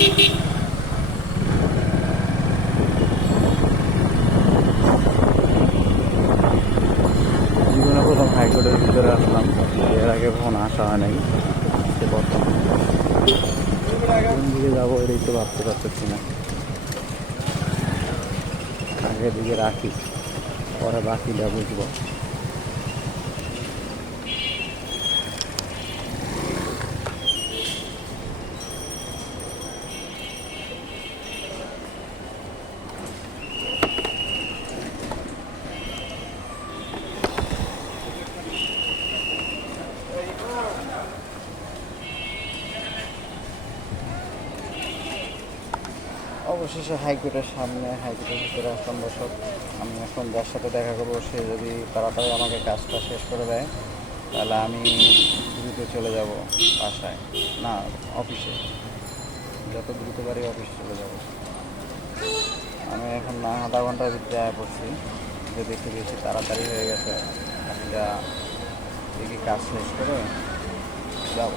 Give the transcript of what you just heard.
জীবনে প্রথম হাইকোর্টের ভিতরে আসলাম, এর আগে কখনো আসা হয় নাই, সে প্রথম। কোন দিকে যাবো এটাই তো ভাবতে পারতেছি না। আগের দিকে রাখি, পরে বাকিটা বুঝবো। অবশেষে হাইকোর্টের সামনে, হাইকোর্টের ভিতরে আসলাম। দর্শক, আমি এখন যার সাথে দেখা করবো সে যদি তাড়াতাড়ি আমাকে কাজটা শেষ করে দেয়, তাহলে আমি দ্রুত চলে যাব বাসায়, না অফিসে। যত দ্রুত পারি অফিসে চলে যাব। আমি এখন না আধা ঘন্টার ভিতরে আয়া পড়ছি, যদি একটু বেশি তাড়াতাড়ি হয়ে গেছে, একটা দেখি কাজ শেষ করে যাব।